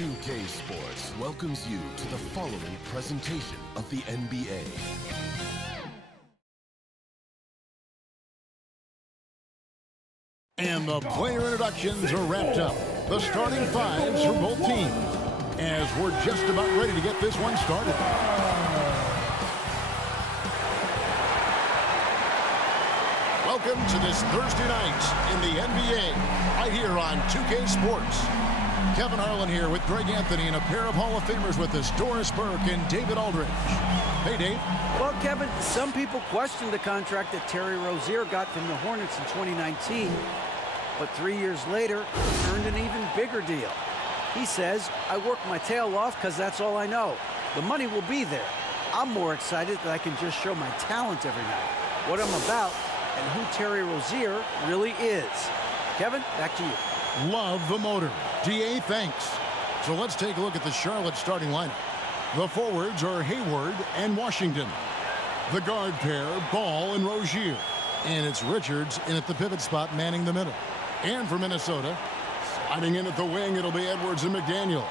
2K Sports welcomes you to the following presentation of the NBA. And the player introductions are wrapped up. The starting fives for both teams, as we're just about ready to get this one started. Welcome to this Thursday night in the NBA, right here on 2K Sports. Kevin Harlan here with Greg Anthony and a pair of Hall of Famers with us, Doris Burke and David Aldridge. Hey, Dave. Well, Kevin, some people question the contract that Terry Rozier got from the Hornets in 2019, but 3 years later, he earned an even bigger deal. He says, I work my tail off because that's all I know. The money will be there. I'm more excited that I can just show my talent every night, what I'm about, and who Terry Rozier really is. Kevin, back to you. Love the motor. DA, thanks. So let's take a look at the Charlotte starting lineup. The forwards are Hayward and Washington. The guard pair, Ball and Rozier. And it's Richards in at the pivot spot, manning the middle. And for Minnesota, sliding in at the wing, it'll be Edwards and McDaniel.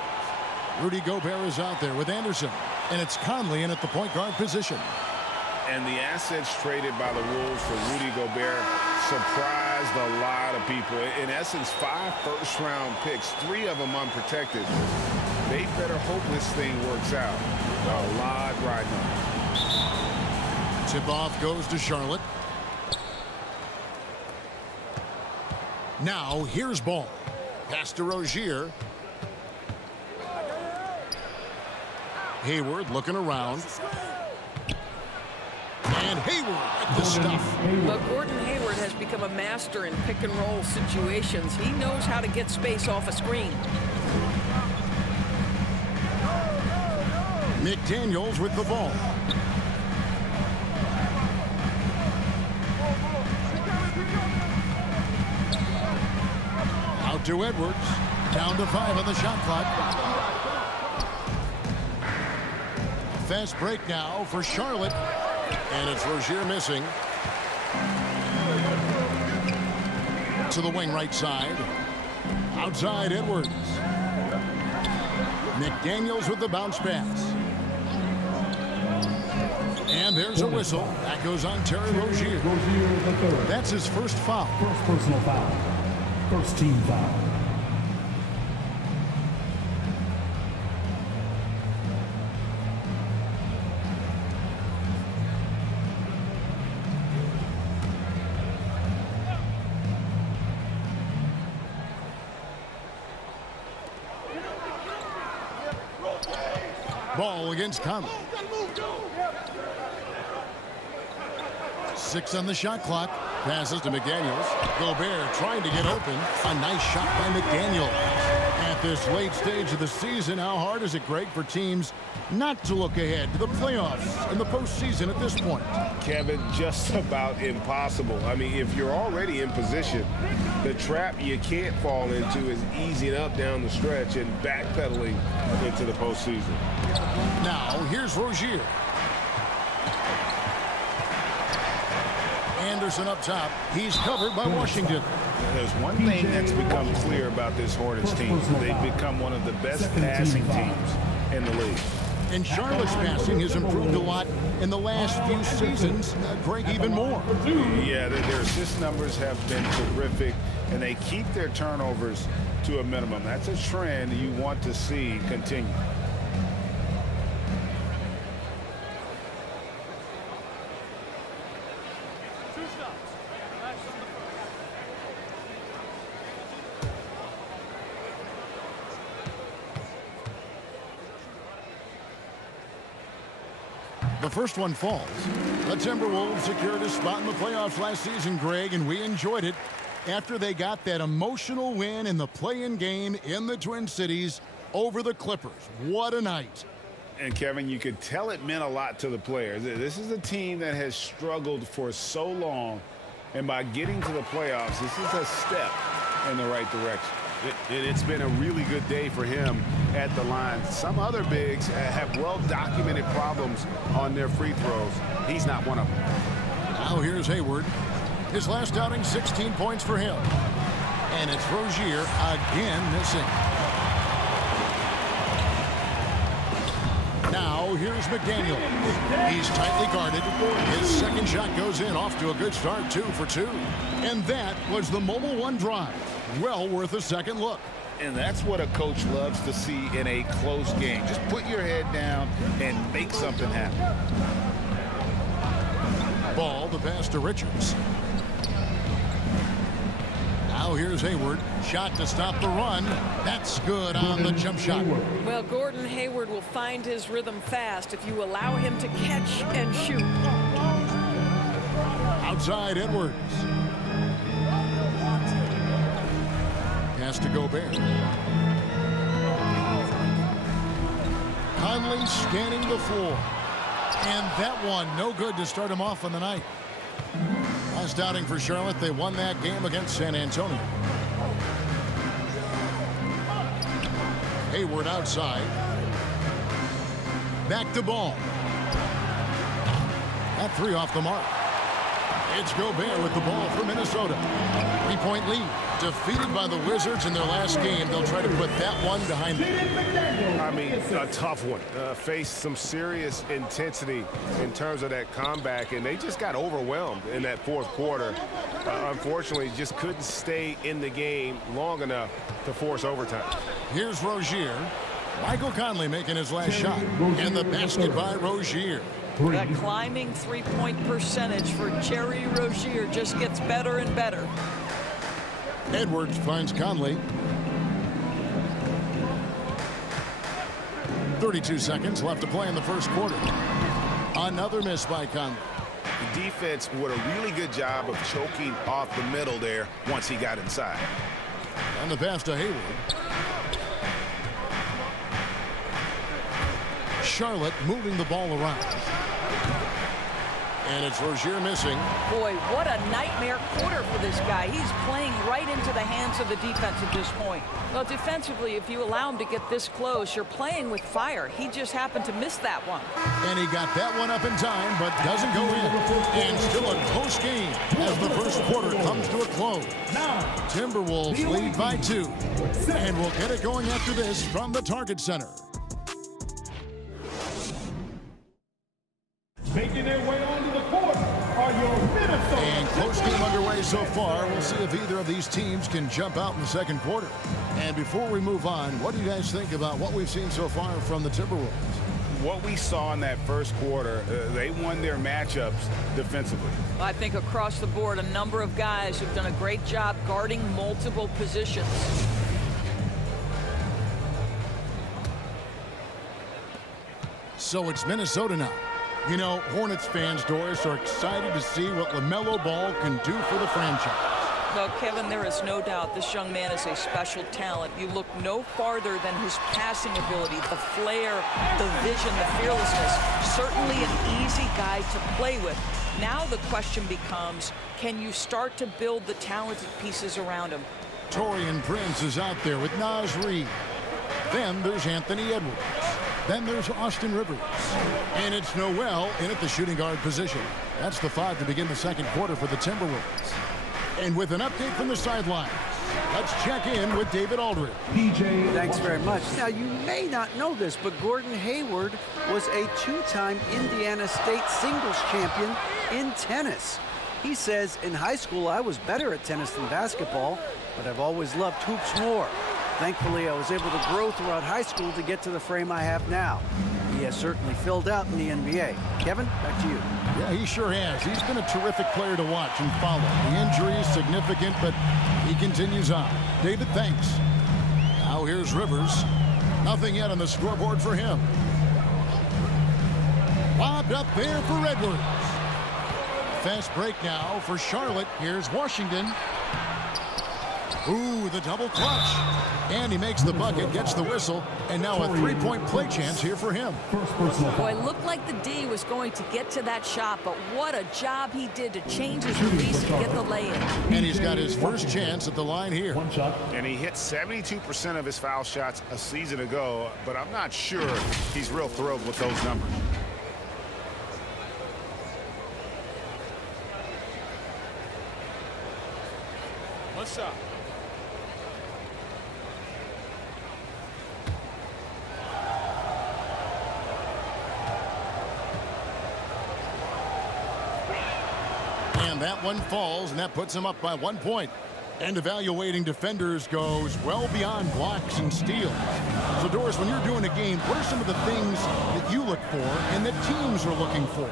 Rudy Gobert is out there with Anderson. And it's Conley in at the point guard position. And the assets traded by the Wolves for Rudy Gobert surprised a lot of people. In essence, 5 first-round picks, 3 of them unprotected. They better hope this thing works out. A lot riding on. Tip-off goes to Charlotte. Now, here's Ball. Pass to Rozier. Hayward looking around. And Hayward at the stuff. But Gordon Hayward has become a master in pick-and-roll situations. He knows how to get space off a screen. McDaniels with the ball. Out to Edwards. Down to 5 on the shot clock. Fast break now for Charlotte. And it's Rozier missing. To the wing right side. Outside Edwards. McDaniels with the bounce pass. And there's a whistle. That goes on Terry Rozier. That's his first foul. First personal foul. First team foul. Ball against Conley. 6 on the shot clock. Passes to McDaniels. Gobert trying to get open. A nice shot by McDaniels. At this late stage of the season, how hard is it, Greg, for teams not to look ahead to the playoffs and the postseason at this point? Kevin, just about impossible. I mean, if you're already in position, the trap you can't fall into is easing up down the stretch and backpedaling into the postseason. Now, here's Rozier. Anderson up top. He's covered by Washington. There's one thing that's become clear about this Hornets team. They've become one of the best passing teams in the league. And Charlotte's passing has improved a lot in the last few seasons. Greg, even more. Yeah, their assist numbers have been terrific, and they keep their turnovers to a minimum. That's a trend you want to see continue. The first one falls. The Timberwolves secured a spot in the playoffs last season, Greg, and we enjoyed it after they got that emotional win in the play-in game in the Twin Cities over the Clippers. What a night. And, Kevin, you could tell it meant a lot to the players. This is a team that has struggled for so long, and by getting to the playoffs, this is a step in the right direction. It's been a really good day for him at the line. Some other bigs have well-documented problems on their free throws. He's not one of them. Now here's Hayward. His last outing, 16 points for him. And it's Rozier again missing. Now here's McDaniel. He's tightly guarded. His second shot goes in, off to a good start, 2 for 2. And that was the Mobile One drive. Well worth a second look. And that's what a coach loves to see in a close game. Just put your head down and make something happen. Ball, the pass to Richards. Now here's Hayward. Shot to stop the run. That's good on the jump shot. Well, Gordon Hayward will find his rhythm fast if you allow him to catch and shoot. Outside Edwards. Pass to Gobert. Conley scanning the floor. And that one no good to start him off on the night. Last outing for Charlotte, they won that game against San Antonio. Hayward outside. Back to Ball. That three off the mark. It's Gobert with the ball for Minnesota. 3-point lead. Defeated by the Wizards in their last game. They'll try to put that one behind them. I mean, a tough one. Faced some serious intensity in terms of that comeback, and they just got overwhelmed in that fourth quarter. Unfortunately, just couldn't stay in the game long enough to force overtime. Here's Rozier. Michael Conley making his last shot. And the basket by Rozier. That climbing three-point percentage for Jerry Rozier just gets better and better. Edwards finds Conley. 32 seconds left to play in the first quarter. Another miss by Conley. The defense did a really good job of choking off the middle there once he got inside. And the pass to Hayward. Charlotte moving the ball around. And it's Rozier missing. Boy, what a nightmare quarter for this guy. He's playing right into the hands of the defense at this point. Well, defensively, if you allow him to get this close, you're playing with fire. He just happened to miss that one. And he got that one up in time, but doesn't go in. And still a close game as the first quarter comes to a close. Timberwolves lead by 2. And we'll get it going after this from the Target Center. Making their way onto the court are your Minnesota. And close game underway so far. We'll see if either of these teams can jump out in the second quarter. And before we move on, what do you guys think about what we've seen so far from the Timberwolves? What we saw in that first quarter, they won their matchups defensively. I think across the board, a number of guys have done a great job guarding multiple positions. So it's Minnesota now. You know, Hornets fans, Doris, are excited to see what LaMelo Ball can do for the franchise. Well, Kevin, there is no doubt this young man is a special talent. You look no farther than his passing ability, the flair, the vision, the fearlessness. Certainly an easy guy to play with. Now the question becomes, can you start to build the talented pieces around him? Taurean Prince is out there with Naz Reid. Then there's Anthony Edwards. Then there's Austin Rivers. And it's Noel in at the shooting guard position. That's the 5 to begin the second quarter for the Timberwolves. And with an update from the sidelines, let's check in with David Aldridge. Thanks very much. Now, you may not know this, but Gordon Hayward was a 2-time Indiana State singles champion in tennis. He says, in high school, I was better at tennis than basketball, but I've always loved hoops more. Thankfully, I was able to grow throughout high school to get to the frame I have now. He has certainly filled out in the NBA. Kevin, back to you. Yeah, he sure has. He's been a terrific player to watch and follow. The injury is significant, but he continues on. David, thanks. Now here's Rivers. Nothing yet on the scoreboard for him. Lobbed up there for Edwards. Fast break now for Charlotte. Here's Washington. Ooh, the double clutch. And he makes the bucket, gets the whistle, and now a 3-point play chance here for him. Boy, it looked like the D was going to get to that shot, but what a job he did to change his release and get the lay-in. And he's got his first chance at the line here. One shot. And he hit 72% of his foul shots a season ago, but I'm not sure he's real thrilled with those numbers. What's up? And that one falls, and that puts him up by 1 point. And evaluating defenders goes well beyond blocks and steals. So, Doris, when you're doing a game, what are some of the things that you look for and that teams are looking for?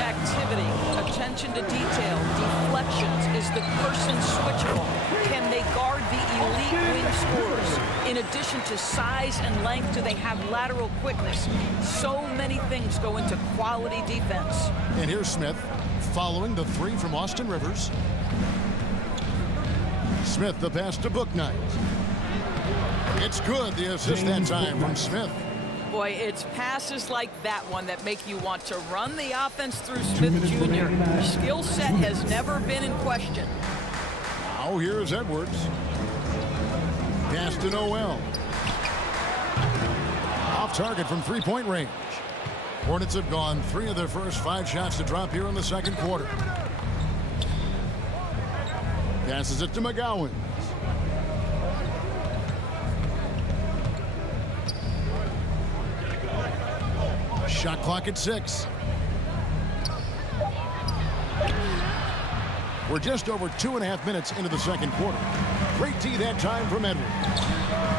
Activity, attention to detail, deflections. Is the person switchable? Can they guard the elite wing scorers? In addition to size and length, do they have lateral quickness? So many things go into quality defense. And here's Smith following the three from Austin Rivers. Smith, the pass to Bouknight. It's good, the assist that time from Smith. Boy, it's passes like that one that make you want to run the offense through Smith Jr. Skill set has never been in question. Now here's Edwards. Pass to Noel. Off target from three-point range. Hornets have gone 3 of their first 5 shots to drop here in the second quarter. Passes it to McGowan. Shot clock at 6. We're just over 2.5 minutes into the second quarter. Great D that time from Edwards.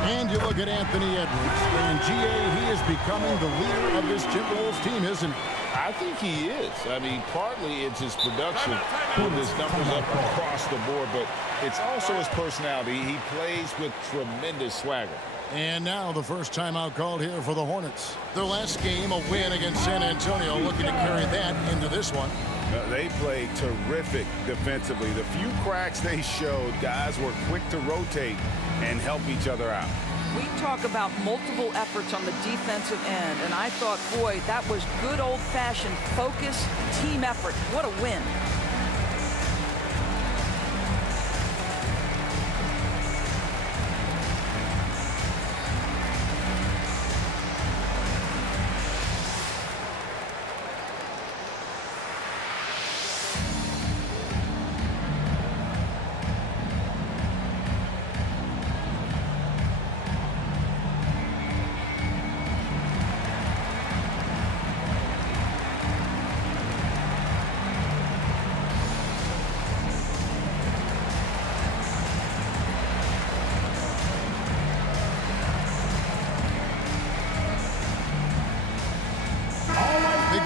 And you look at Anthony Edwards. And GA, he is becoming the leader of this Timberwolves team, isn't he? I think he is. I mean, partly it's his production with his numbers up across the board, but it's also his personality. He plays with tremendous swagger. And now the first timeout called here for the Hornets. Their last game, a win against San Antonio, looking to carry that into this one. They played terrific defensively. The few cracks they showed, guys were quick to rotate and help each other out. We talk about multiple efforts on the defensive end, and I thought, boy, that was good old-fashioned focus, team effort. What a win.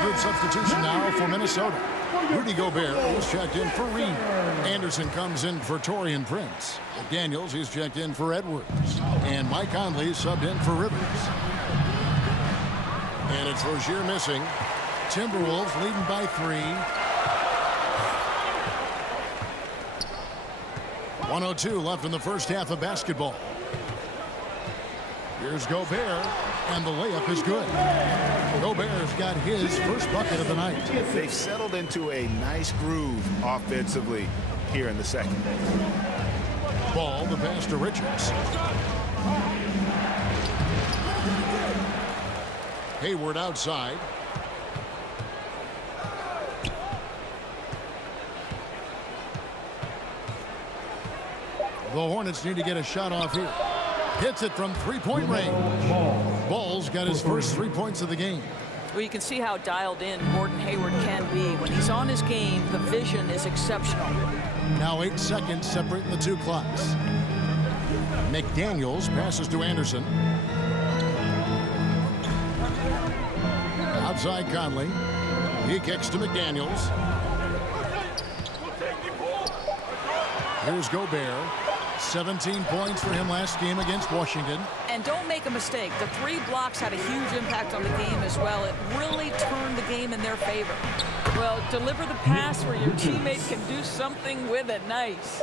Group substitution now for Minnesota. Rudy Gobert is checked in for Reed. Anderson comes in for Taurean Prince. Daniels is checked in for Edwards. And Mike Conley is subbed in for Rivers. And it's Rozier missing. Timberwolves leading by 3. 1:02 left in the first half of basketball. Here's Gobert, and the layup is good. Gobert's got his first bucket of the night. They've settled into a nice groove offensively here in the second. Ball, the pass to Richards. Hayward outside. The Hornets need to get a shot off here. Hits it from three-point range. Ball's got his first 3 points of the game. Well, you can see how dialed in Gordon Hayward can be. When he's on his game, the vision is exceptional. Now 8 seconds separating the 2 clocks. McDaniels passes to Anderson. Outside Conley. He kicks to McDaniels. Here's Gobert. 17 points for him last game against Washington. And don't make a mistake, the 3 blocks had a huge impact on the game as well. It really turned the game in their favor. Well, deliver the pass where your teammate can do something with it. Nice.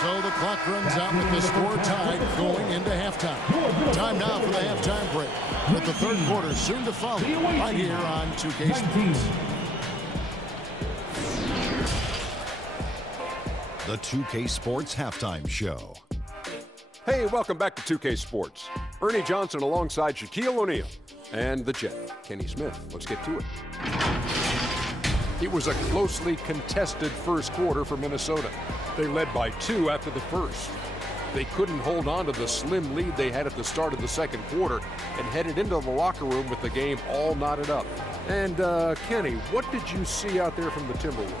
So the clock runs out with the score tied going into halftime. Time now for the halftime break. With the third quarter soon to follow right here on 2K Sports. The 2K Sports Halftime Show. Hey, welcome back to 2K Sports. Ernie Johnson alongside Shaquille O'Neal and the Jet, Kenny Smith. Let's get to it. It was a closely contested first quarter for Minnesota. They led by 2 after the first. They couldn't hold on to the slim lead they had at the start of the second quarter and headed into the locker room with the game all knotted up. And, Kenny, what did you see out there from the Timberwolves?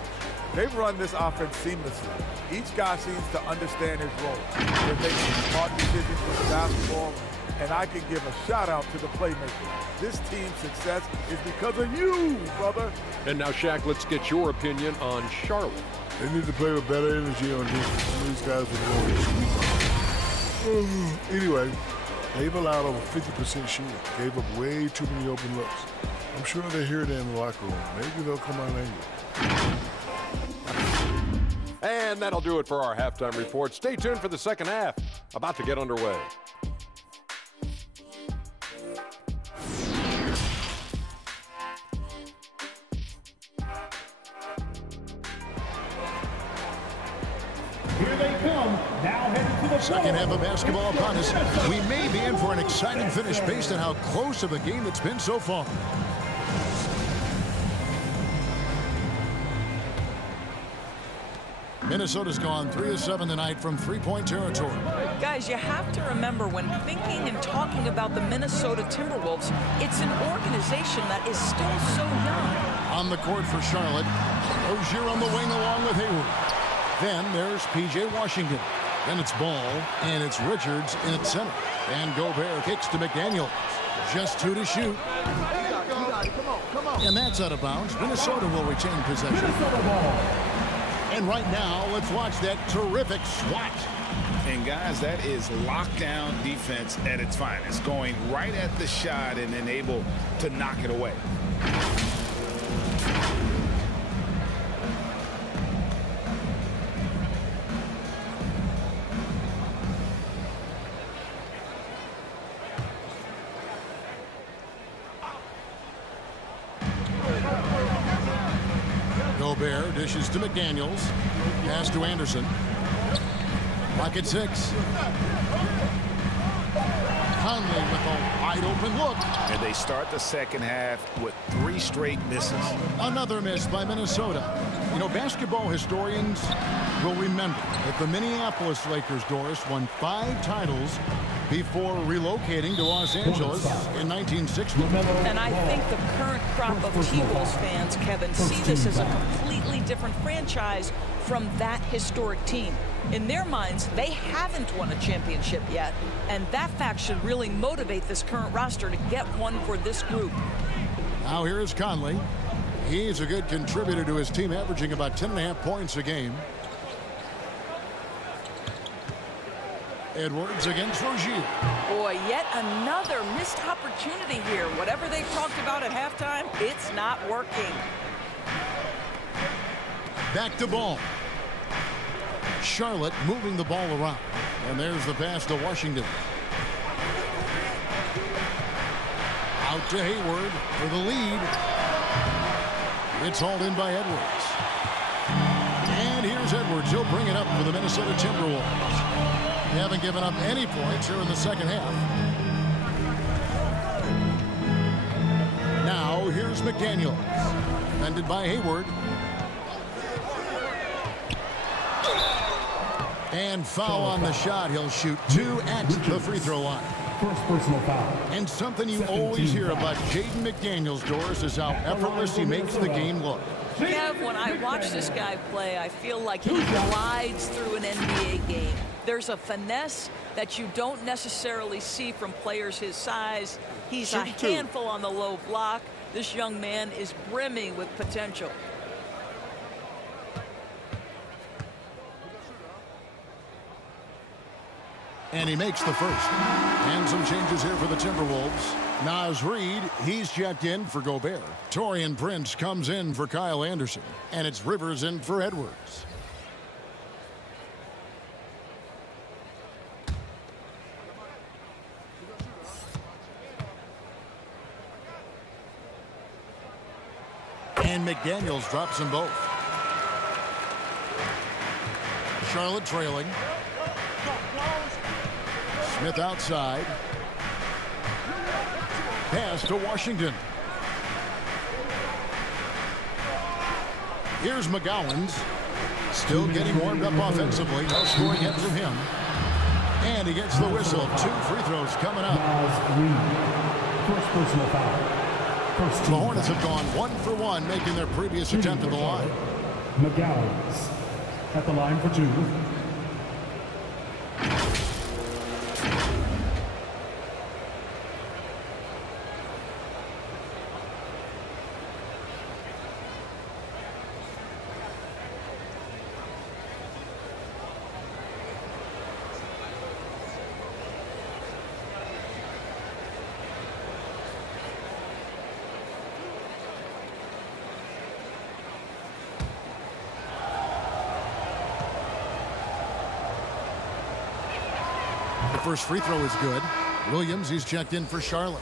They've run this offense seamlessly. Each guy seems to understand his role. They're making smart decisions with the basketball, and I can give a shout-out to the playmakers. This team's success is because of you, brother. And now, Shaq, let's get your opinion on Charlotte. They need to play with better energy on defense. Some of these guys are going to sweep. Anyway, they've allowed over 50% shooting. Gave up way too many open looks. I'm sure they hear that in the locker room. Maybe they'll come out angry. And that'll do it for our halftime report. Stay tuned for the second half. About to get underway. Here they come, now headed to the Second half of basketball upon us. We may be in for an exciting finish based on how close of a game it's been so far. Minnesota's gone 3 of 7 tonight from three-point territory. Guys, you have to remember when thinking and talking about the Minnesota Timberwolves, it's an organization that is still so young. On the court for Charlotte, Rozier on the wing along with Hayward. Then there's P.J. Washington. Then it's Ball, and it's Richards in at center. And Gobert kicks to McDaniel. Just 2 to shoot. And that's out of bounds. Minnesota will retain possession. And right now, let's watch that terrific swat. And guys, that is lockdown defense at its finest. Going right at the shot and then able to knock it away. Gobert dishes to McDaniels. Pass to Anderson. Clock at 6. Conley with a wide open look. And they start the second half with 3 straight misses. Another miss by Minnesota. You know, basketball historians will remember that the Minneapolis Lakers, Doris, won 5 titles before relocating to Los Angeles in 1960. And I think the current crop of T-Wolves fans, Kevin, see this as a completely different franchise from that historic team. In their minds, they haven't won a championship yet, and that fact should really motivate this current roster to get one for this group. Now here is Conley. He's a good contributor to his team, averaging about 10.5 points a game. Edwards against Rozier. Boy, yet another missed opportunity here. Whatever they talked about at halftime, it's not working. Back to Ball. Charlotte moving the ball around. And there's the pass to Washington. Out to Hayward for the lead. It's hauled in by Edwards. And here's Edwards. He'll bring it up for the Minnesota Timberwolves. They haven't given up any points here in the second half. Now here's McDaniel. Defended by Hayward. And foul on the shot. He'll shoot 2 at the free throw line. First personal foul. And something you always hear about Jaden McDaniels, Doris, is how effortless he makes the game look. Kev, when I watch this guy play, I feel like he glides through an NBA game. There's a finesse that you don't necessarily see from players his size. He's a handful on the low block. This young man is brimming with potential. And he makes the first. And some changes here for the Timberwolves. Naz Reid, he's checked in for Gobert. Taurean Prince comes in for Kyle Anderson. And it's Rivers in for Edwards. And McDaniels drops them both. Charlotte trailing. Smith outside. Pass to Washington. Here's McGowan's. Still getting warmed up offensively. No scoring hit from him. And he gets the whistle. 2 free throws coming up. First personal foul. The Hornets have gone 1 for 1, making their previous attempt at the line. McGowens at the line for 2. First free throw is good. Williams, he's checked in for Charlotte.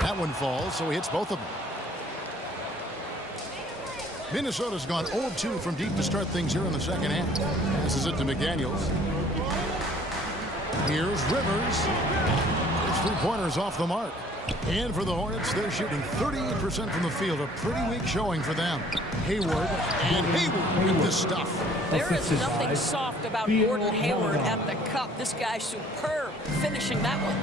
That one falls, so he hits both of them. Minnesota's gone 0-2 from deep to start things here in the second half. Passes it to McDaniels. Here's Rivers. His three-pointers off the mark. And for the Hornets, they're shooting 38% from the field. A pretty weak showing for them. Hayward, and Hayward with this stuff. There is nothing soft about Gordon Hayward at the cup. This guy's superb finishing that one.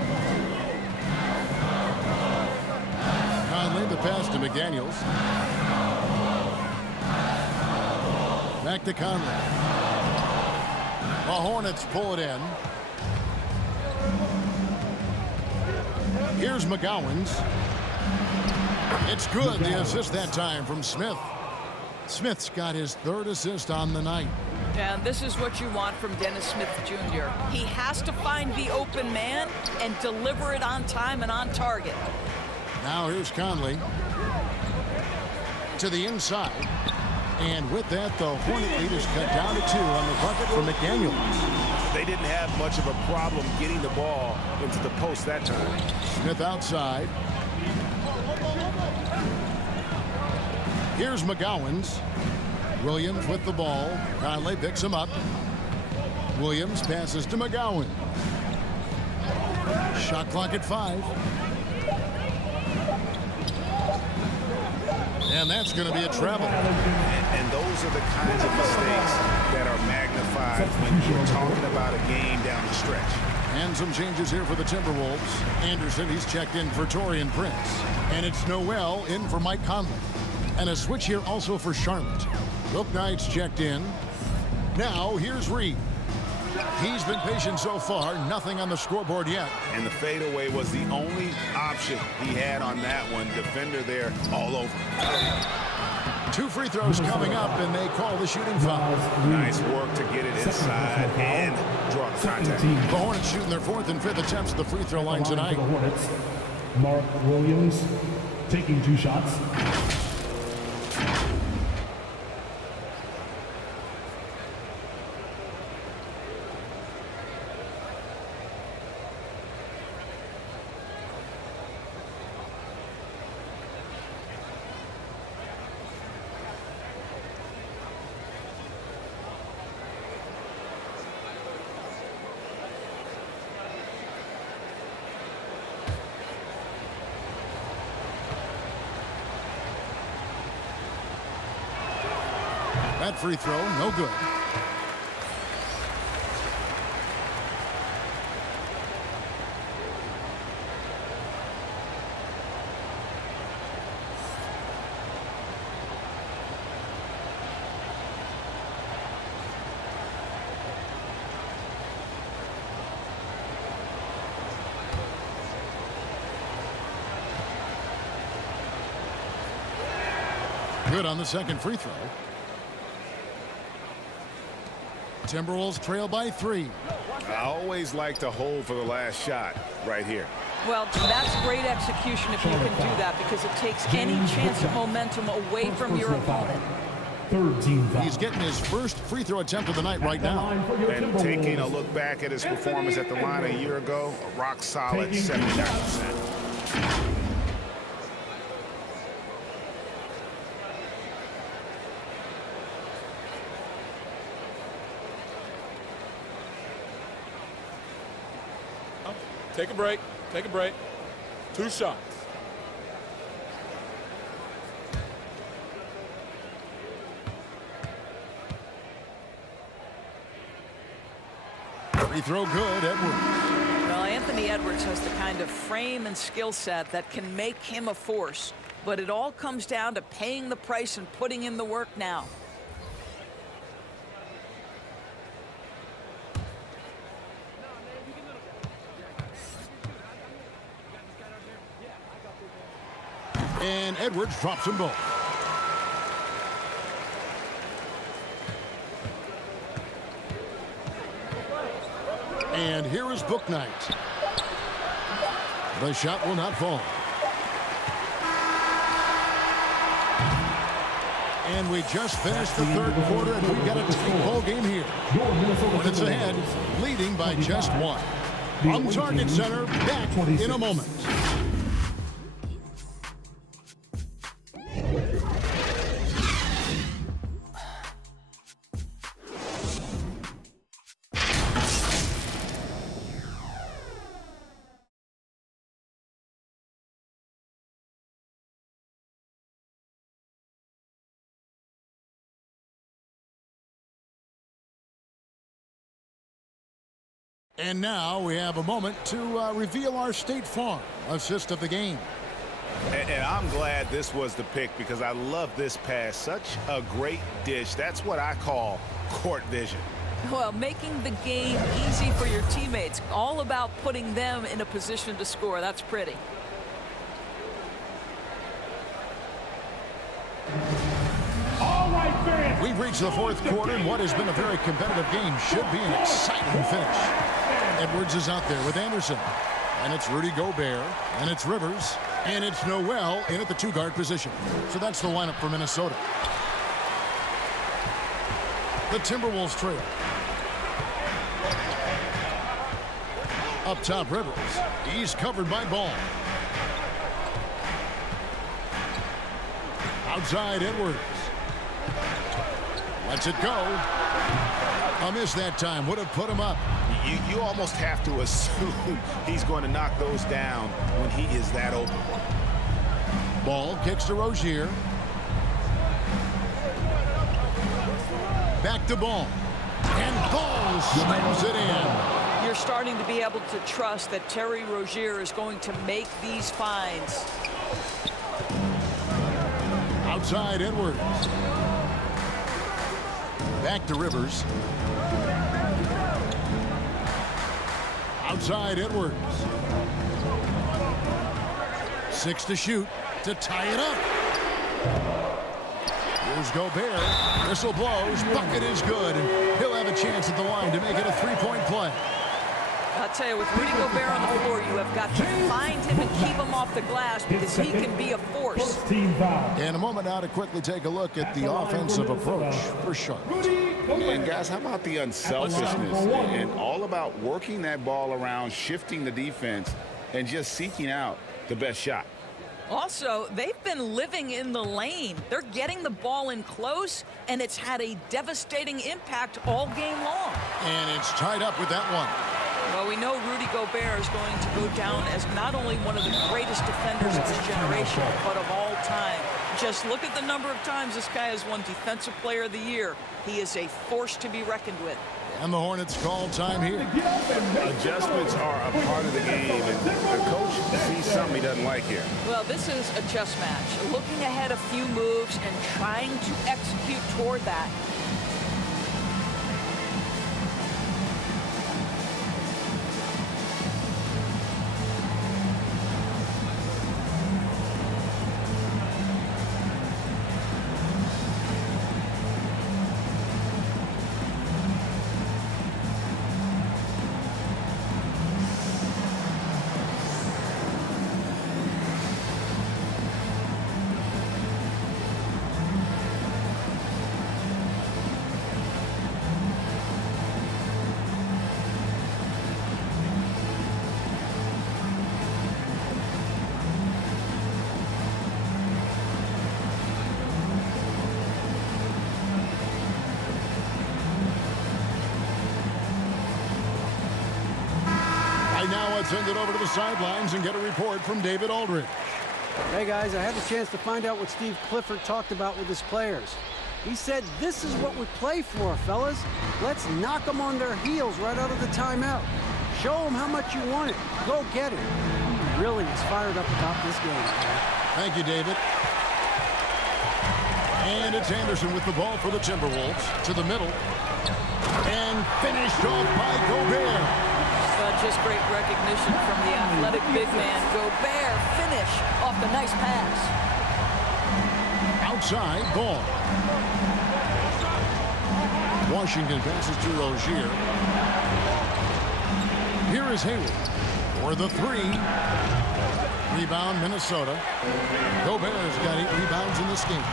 Conley, the pass to McDaniels. Back to Conley. The Hornets pull it in. Here's McGowens. It's good. The assist that time from Smith. Smith's got his third assist on the night. And this is what you want from Dennis Smith Jr. He has to find the open man and deliver it on time and on target. Now here's Conley. To the inside. And with that, the Hornet lead is cut down to 2 on the bucket for McDaniels. They didn't have much of a problem getting the ball into the post that time. Smith outside. Here's McGowens. Williams with the ball. Conley picks him up. Williams passes to McGowan. Shot clock at 5. And that's going to be a travel. And those are the kinds of mistakes that are magnified when you're talking about a game down the stretch. And some changes here for the Timberwolves. Anderson, he's checked in for Taurean Prince. And it's Noel in for Mike Conley. And a switch here also for Charlotte. Look Knight's checked in. Now here's Reed. He's been patient so far. Nothing on the scoreboard yet. And the fadeaway was the only option he had on that one. Defender there all over. 2 free throws coming up, and they call the shooting foul. Nice work to get it inside and draw the contact. The Hornets shooting their 4th and 5th attempts at the free throw line tonight. The Hornets, Mark Williams taking 2 shots. That free throw, no good. Good on the second free throw. Timberwolves trail by 3. I always like to hold for the last shot right here. Well, that's great execution if you can do that, because it takes any chance of momentum away from your opponent. Third team foul. He's getting his first free throw attempt of the night right now. And taking a look back at his performance at the line a year ago, a rock solid 79%. Take a break. Take a break. 2 shots. Free throw good, Edwards. Well, Anthony Edwards has the kind of frame and skill set that can make him a force. But it all comes down to paying the price and putting in the work now. And Edwards drops them both. And here is Bouknight. The shot will not fall. And we just finished the third quarter, and we've got a tight ball game here. Hornets ahead, leading by just 1. From Target Center, back in a moment. And now we have a moment to reveal our State Farm assist of the game. And I'm glad this was the pick because I love this pass. Such a great dish. That's what I call court vision. Well, making the game easy for your teammates. All about putting them in a position to score. That's pretty. We've reached the fourth quarter, and what has been a very competitive game should be an exciting finish. Edwards is out there with Anderson. And it's Rudy Gobert. And it's Rivers. And it's Noel in at the 2-guard position. So that's the lineup for Minnesota. The Timberwolves trail. Up top, Rivers. He's covered by Ball. Outside, Edwards. Lets it go. A miss that time. Would have put him up. You almost have to assume he's going to knock those down when he is that open. Ball kicks to Rozier. Back to Ball. And Ball slams it in. You're starting to be able to trust that Terry Rozier is going to make these finds. Outside, Edwards. Back to Rivers. Outside, Edwards. 6 to shoot to tie it up. Here's Gobert. Whistle blows. Bucket is good. And he'll have a chance at the line to make it a 3-point play. I'll tell you, with Rudy Gobert on the floor, you have got to find him and keep him off the glass because he can be a force. And a moment now to quickly take a look at the offensive approach for Charlotte. And guys, how about the unselfishness and all about working that ball around, shifting the defense, and just seeking out the best shot. Also, they've been living in the lane. They're getting the ball in close, and it's had a devastating impact all game long. And it's tied up with that one. Well, we know Rudy Gobert is going to go down as not only one of the greatest defenders of this generation, but of all time. Just look at the number of times this guy has won Defensive Player of the Year. He is a force to be reckoned with. And the Hornets call time here. Adjustments are a part of the game, and the coach sees something he doesn't like here. Well, this is a chess match. Looking ahead a few moves and trying to execute toward that. send it over to the sidelines and get a report from David Aldridge. Hey, guys, I had the chance to find out what Steve Clifford talked about with his players. He said, this is what we play for, fellas. Let's knock them on their heels right out of the timeout. Show them how much you want it. Go get it. He really is fired up about this game. Thank you, David. And it's Anderson with the ball for the Timberwolves to the middle. And finished off by Gobert. Just great recognition from the athletic big man. Gobert finish off the nice pass. Outside ball. Washington passes to Rozier. Here is Hayward for the three. Rebound, Minnesota. Gobert's got 8 rebounds in this game.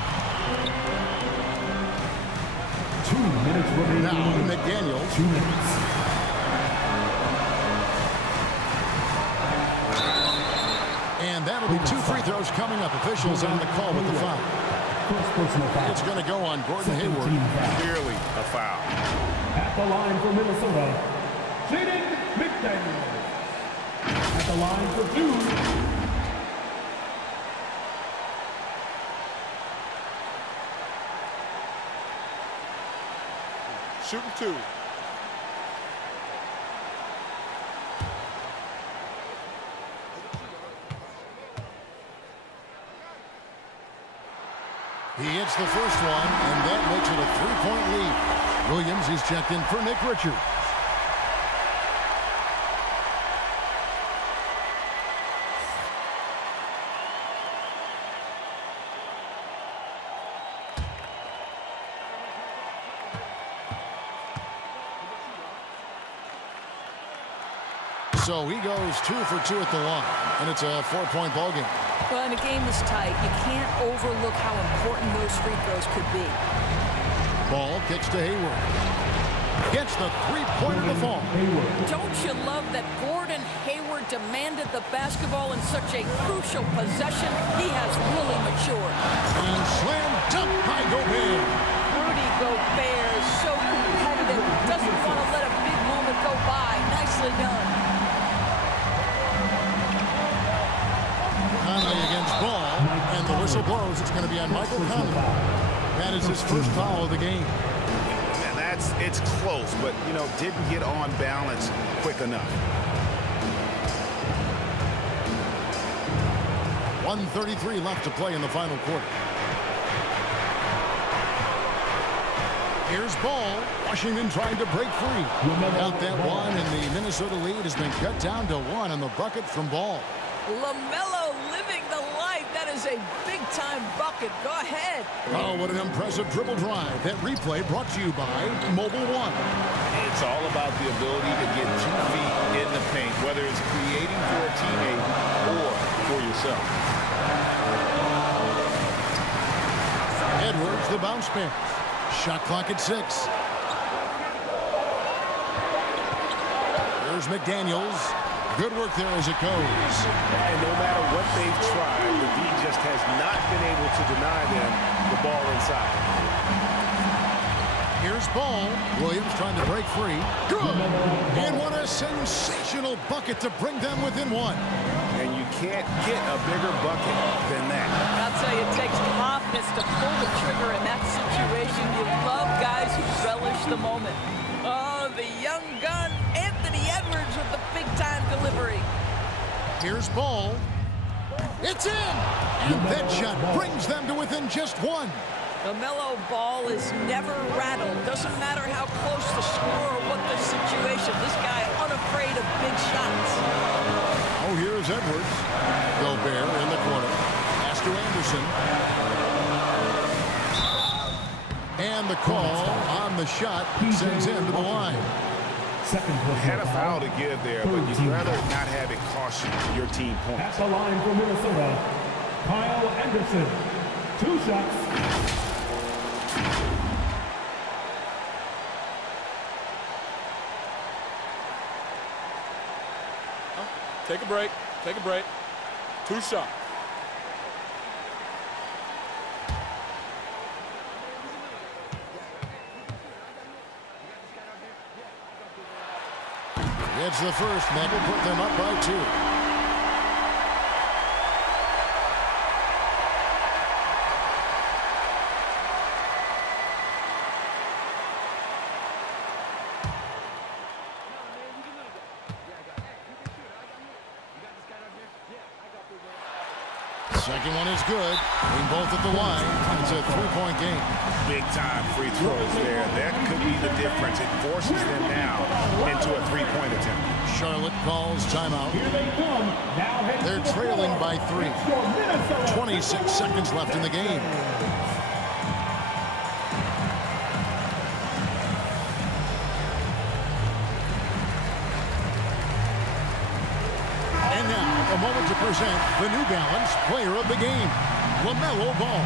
2 minutes remaining. Now McDaniels. 2 minutes. And that'll be 2 free throws coming up. Officials on the call with the foul. It's going to go on Gordon Hayward. Clearly a foul. At the line for Minnesota, Jaden McDaniels. At the line for 2. Shooting 2. He hits the first one, and that makes it a 3-point lead. Williams is checked in for Nick Richards. So he goes 2 for 2 at the line, and it's a 4-point ball game. Well, in a game this tight, you can't overlook how important those free throws could be. Ball kicks to Hayward. Gets the 3-pointer to fall. Don't you love that Gordon Hayward demanded the basketball in such a crucial possession? He has really matured. And slam dunk by Gobert. Rudy Gobert is so competitive. Doesn't want to let a big moment go by. Nicely done. Conley against Ball, and the whistle blows. It's going to be on Michael Conley. That is his first foul of the game. And it's close, but, you know, didn't get on balance quick enough. 1:33 left to play in the final quarter. Here's Ball. Washington trying to break free. Got that one, and the Minnesota lead has been cut down to 1 on the bucket from Ball. LaMelo living the life. That is a big-time bucket. Go ahead. Oh, what an impressive dribble drive. That replay brought to you by Mobile One. It's all about the ability to get 2 feet in the paint, whether it's creating for a teammate or for yourself. Edwards, the bounce pass. Shot clock at 6. There's McDaniels. Good work there as it goes. And no matter what they've tried, the D just has not been able to deny them the ball inside. Here's Ball. Williams trying to break free. Good. And what a sensational bucket to bring them within 1. And you can't get a bigger bucket than that. I'll tell you, it takes confidence to pull the trigger in that situation. You love guys who relish the moment. Oh, the young gun, Anthony Edwards with the big-time delivery. Here's Ball. It's in! And that shot brings them to within just 1. LaMelo Ball is never rattled. Doesn't matter how close the score or what the situation. This guy unafraid of big shots. Oh, here's Edwards. Gobert in the corner. Pass to Anderson. And the call on the shot sends him to the line. Had a foul to give there, but you'd rather not have it cost your team points. At the line for Minnesota, Kyle Anderson. 2 shots. Take a break. Take a break. 2 shots. It's the first, and that will put them up by 2. Second one is good. Being both at the line. It's a 3-point game. Big time free throws there. That could be the difference. It forces them now into a 3-point attempt. Charlotte calls timeout. They're trailing by 3. 26 seconds left in the game. A moment to present the New Balance Player of the Game, LaMelo Ball.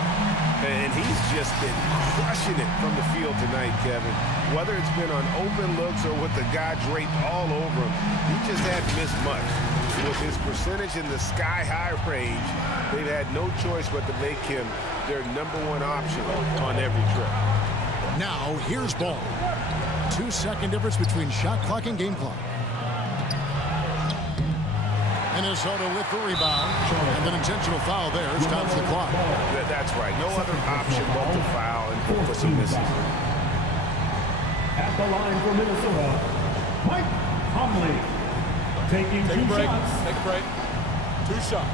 And he's just been crushing it from the field tonight, Kevin. Whether it's been on open looks or with the guy draped all over him, he just hadn't missed much. With his percentage in the sky-high range, they've had no choice but to make him their #1 option on every trip. Now, here's Ball. 2-second difference between shot clock and game clock. Minnesota with the rebound, and an intentional foul there stops the clock. That's right. No other option but to foul and go for some misses. At the line for Minnesota, Mike Conley. Taking Take a 2 break. shots. Take a break. 2 shots.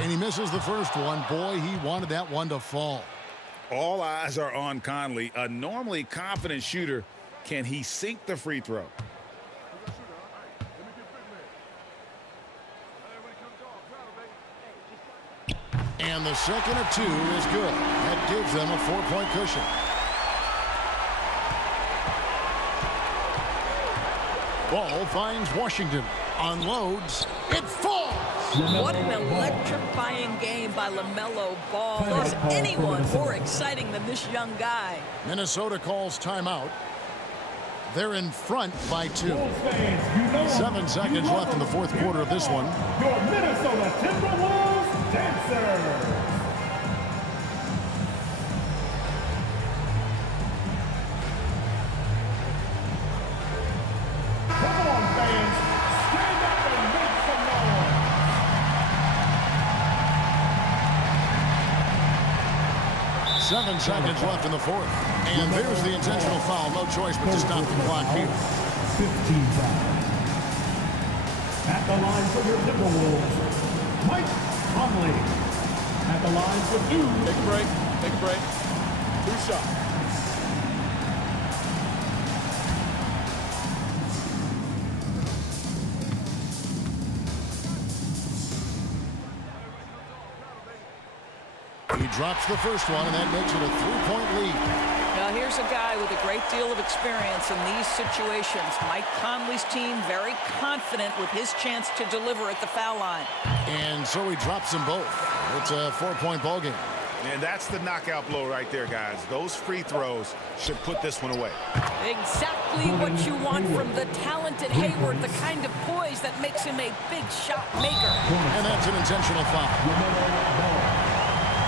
And he misses the first one. Boy, he wanted that one to fall. All eyes are on Conley, a normally confident shooter. Can he sink the free throw? And the second of 2 is good. That gives them a 4-point cushion. Ball finds Washington. Unloads. It falls. What an electrifying game by LaMelo Ball. Is anyone more exciting than this young guy? Minnesota calls timeout. They're in front by 2. 7 seconds left in the fourth quarter of this one. Your Minnesota Timberwolves dancers. Come on, fans. Stand up and make some noise. 7 seconds left in the fourth. And there's the intentional foul. No choice but to stop the clock here. 15 fouls. At the line for your Timberwolves, Mike Conley. At the line for 2. Take a break. Take a break. 2 shots. He drops the first one, and that makes it a 3-point lead. Now here's a guy with a great deal of experience in these situations. Mike Conley's team very confident with his chance to deliver at the foul line. And so he drops them both. It's a 4-point ball game. And that's the knockout blow right there, guys. Those free throws should put this one away. Exactly what you want from the talented Hayward, the kind of poise that makes him a big shot maker. And that's an intentional foul.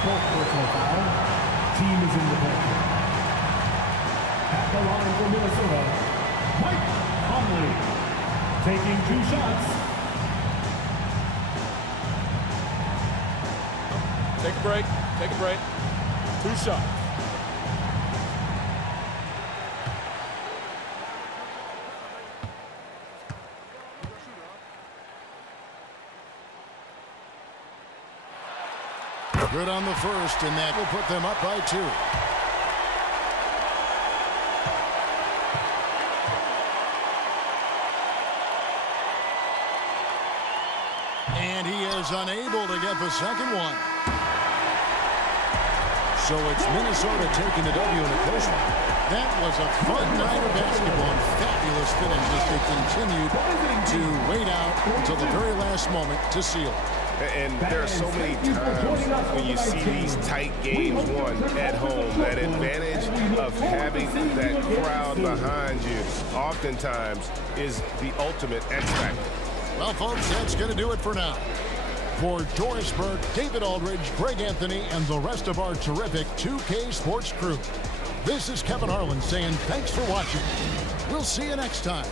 Fourth personal foul. Team is in the play. At the line for Minnesota, Mike Conley. Taking 2 shots. Take a break. Take a break. 2 shots. Good on the first, and that will put them up by 2. And he is unable to get the second one. So it's Minnesota taking the W in a close one. That was a fun night of basketball and fabulous finish as they continued to wait out until the very last moment to seal it. And there are so many times when you see these tight games won at home, that advantage of having that crowd behind you oftentimes is the ultimate X factor. Well, folks, that's going to do it for now. For Doris Burke, David Aldridge, Greg Anthony, and the rest of our terrific 2K Sports crew, this is Kevin Harlan saying thanks for watching. We'll see you next time.